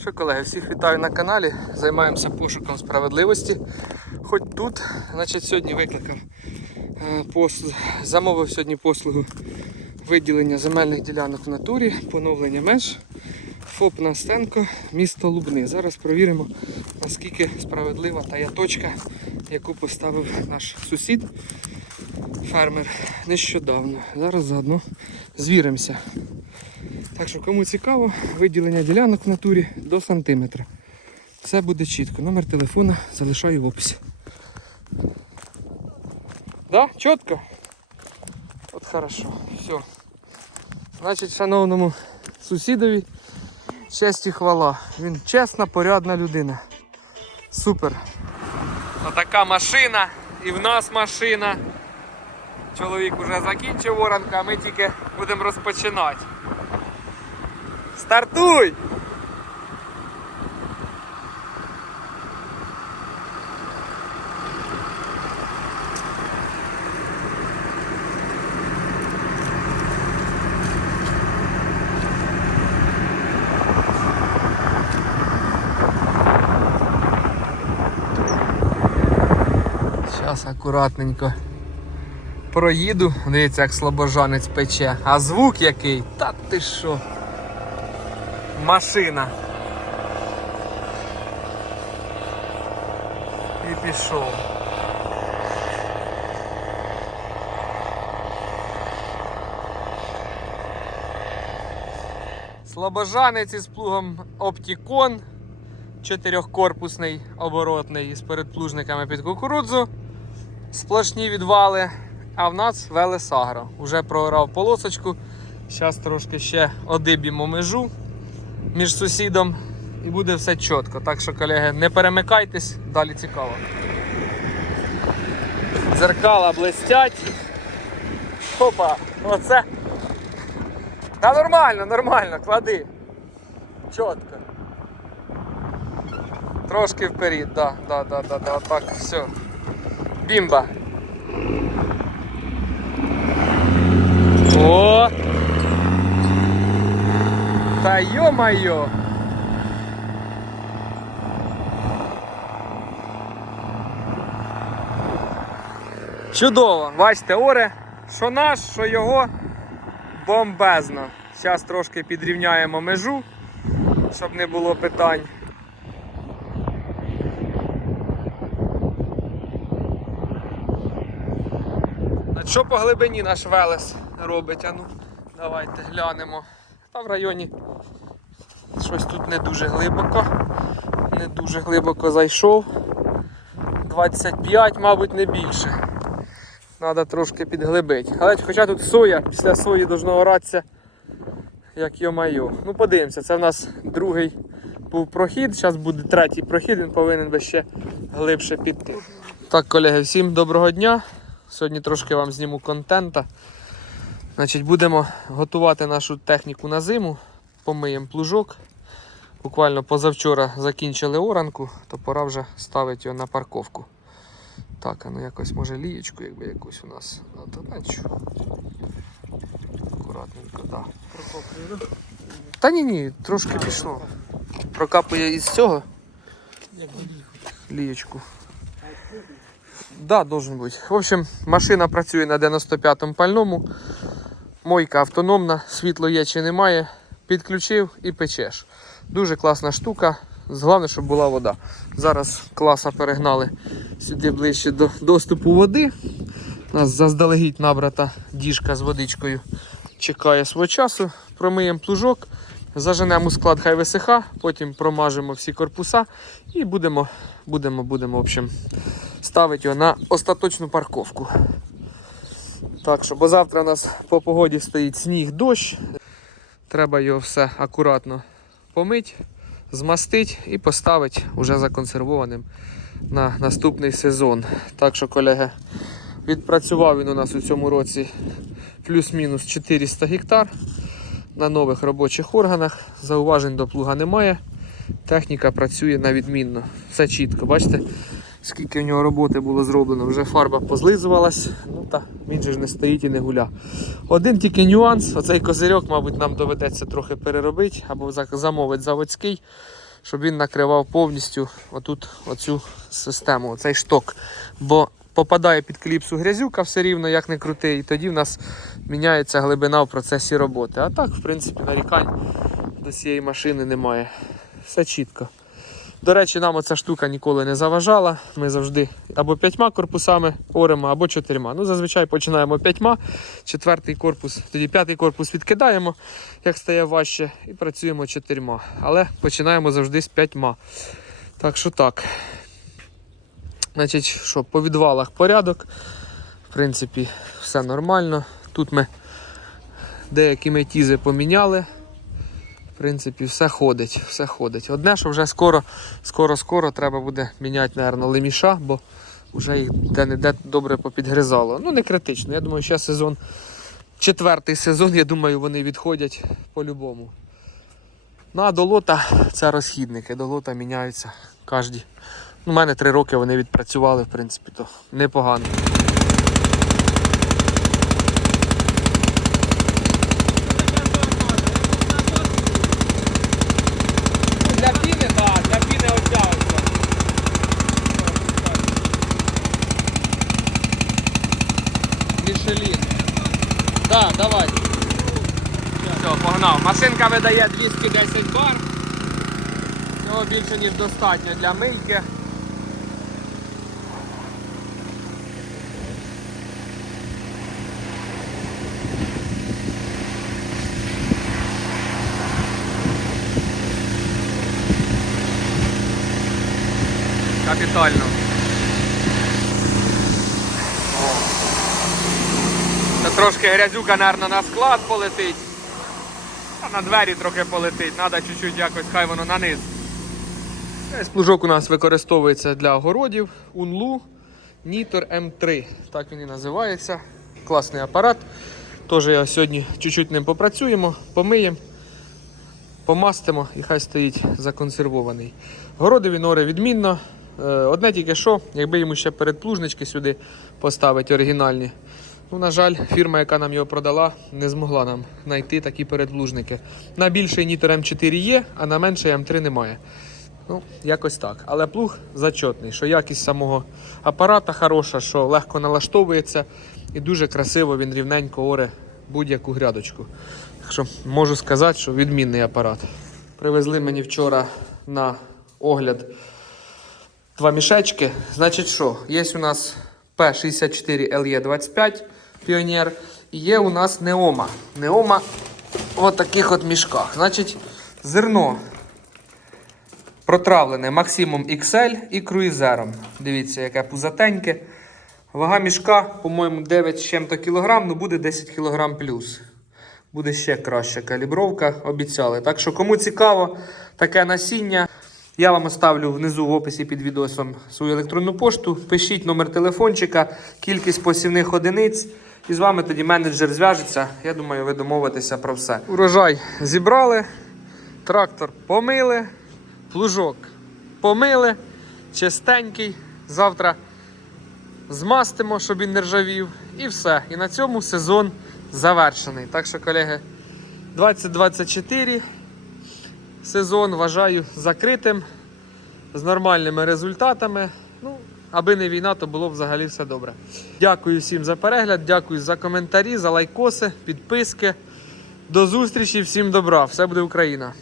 Що, колеги, всіх вітаю на каналі. Займаємося пошуком справедливості. Хоч тут, значить, сьогодні викликав е, пос- замовив сьогодні послугу виділення земельних ділянок в натурі, поновлення меж. ФОП Настенко, місто Лубни. Зараз провіримо, наскільки справедлива та є точка, яку поставив наш сусід, фермер, нещодавно. Зараз заодно звіримося. Так що, кому цікаво, виділення ділянок в натурі до сантиметра. Все буде чітко. Номер телефона залишаю в описі. Да? Чітко? От хорошо. Все. Значить, шановному сусідові честь і хвала. Він чесна, порядна людина. Супер. Отака машина і в нас машина. Чоловік уже закінчив оранку, а ми тільки будемо розпочинати. Стартуй! Зараз акуратненько проїду. Дивіться, як слабожанець пече. А звук який? Та ти що? Машина. І пішов. Слобожанець із плугом Оптікон. Чотирьохкорпусний оборотний з передплужниками під кукурудзу. Сплошні відвали. А в нас Велесагро. Уже програв полосочку. Зараз трошки ще одиб'ємо межу між сусідом і буде все чітко. Так що, колеги, не перемикайтесь, далі цікаво. Дзеркала блестять. Опа, оце. Та нормально, нормально, клади. Чітко. Трошки вперед, да, да, да, да, да, так, все. Бімба. О! Та йо-майо! Чудово! Бачите, оре, що наш, що його бомбезно. Зараз трошки підрівняємо межу, щоб не було питань. Що по глибині наш Велес робить? А ну, давайте глянемо. Та в районі щось тут не дуже глибоко. Не дуже глибоко зайшов. 25, мабуть, не більше. Треба трошки підглибити. Але хоча тут соя, після сої должно оратися, як йо-майо. Ну подивимося, це в нас другий був прохід, зараз буде третій прохід, він повинен би ще глибше піти. Так, колеги, всім доброго дня. Сьогодні трошки вам зніму контента. Значить, будемо готувати нашу техніку на зиму. Помиємо плужок. Буквально позавчора закінчили оранку, то пора вже ставити його на парковку. Так, а ну якось може лієчку, якби якусь у нас. Бачу. Акуратненько, так. Да. Та ні, ні, трошки пішло. Прокапує із цього. Лієчку. Да, должен бути. В общем, машина працює на 95-му пальному. Мойка автономна, світло є чи немає. Підключив і печеш. Дуже класна штука. Головне, щоб була вода. Зараз класа перегнали сюди ближче до доступу води. У нас заздалегідь набрата діжка з водичкою. Чекає свого часу. Промиємо плужок, заженемо склад, хай висиха, потім промажемо всі корпуса і будемо, будемо, будемо в общем, ставити його на остаточну парковку. Так що, бо завтра у нас по погоді стоїть сніг, дощ. Треба його все акуратно помити, змастити і поставити уже законсервованим на наступний сезон. Так що, колеги, відпрацював він у нас у цьому році плюс-мінус 400 гектар на нових робочих органах. Зауважень до плуга немає. Техніка працює на відмінно. Все чітко, бачите? Скільки в нього роботи було зроблено, вже фарба позлизувалась, ну та він же ж не стоїть і не гуля. Один тільки нюанс, оцей козирьок, мабуть, нам доведеться трохи переробити або за- замовити заводський. щоб він накривав повністю отут оцю систему, оцей шток. Бо попадає під кліпсу грязюка все рівно, як не крути, і тоді в нас міняється глибина в процесі роботи. А так, в принципі, нарікань до цієї машини немає. Все чітко. До речі, нам оця штука ніколи не заважала. Ми завжди або п'ятьма корпусами оремо, або чотирма. Ну, зазвичай починаємо п'ятьма, четвертий корпус, тоді п'ятий корпус відкидаємо, як стає важче, і працюємо чотирма. Але починаємо завжди з п'ятьма. Так що так. Значить, що, по відвалах порядок. В принципі, все нормально. Тут ми деякі метізи поміняли. В принципі, все ходить, все ходить. Одне, що вже скоро, скоро, скоро треба буде міняти, мабуть, леміша, бо вже їх де-не-де добре попідгризало. Ну, не критично. Я думаю, ще сезон, четвертий сезон, я думаю, вони відходять по-любому. Ну, а до лота це розхідники. До лота міняються кожні. У мене три роки вони відпрацювали, в принципі, то непогано. Для піни, так, для піни оця ось. Мішелін. Так, давай. Все. Машинка видає 210 бар. Цього більше ніж достатньо для мийки. Капітально. Це трошки грязюка, мабуть, на склад полетить. На двері трохи полетить, треба чуть-чуть якось, хай воно на низ. Плужок у нас використовується для огородів Unlu Nitor M3. Так він і називається. Класний апарат. Теж я сьогодні чуть-чуть ним попрацюємо, помиємо, помастимо і хай стоїть законсервований. Городи він оре відмінно. Е, Одне тільки що, якби йому ще передплужнички сюди поставити оригінальні. Ну, на жаль, фірма, яка нам його продала, не змогла нам знайти такі передплужники. На більший Nitro M4 є, а на менший M3 немає. Ну, якось так. Але плуг зачетний, що якість самого апарата хороша, що легко налаштовується і дуже красиво він рівненько оре будь-яку грядочку. Так що можу сказати, що відмінний апарат. Привезли мені вчора на огляд два мішечки. Значить, що? Є у нас P64 LE25 Піонер. Є у нас Неома. Неома в таких от мішках. Значить, зерно протравлене Максимум XL і круїзером. Дивіться, яке пузатеньке. Вага мішка, по-моєму, 9 з чим-то кілограм, ну буде 10 кілограм плюс. Буде ще краща калібровка, обіцяли. Так що, кому цікаво таке насіння, я вам оставлю внизу в описі під відосом свою електронну пошту. Пишіть номер телефончика, кількість посівних одиниць. І з вами тоді менеджер зв'яжеться. Я думаю, ви домовитеся про все. Урожай зібрали, трактор помили, плужок помили, чистенький. Завтра змастимо, щоб він не ржавів. І все. І на цьому сезон завершений. Так що, колеги, 2024 сезон вважаю закритим, з нормальними результатами. Аби не війна, то було взагалі все добре. Дякую всім за перегляд, дякую за коментарі, за лайкоси, підписки. До зустрічі, всім добра! Все буде Україна!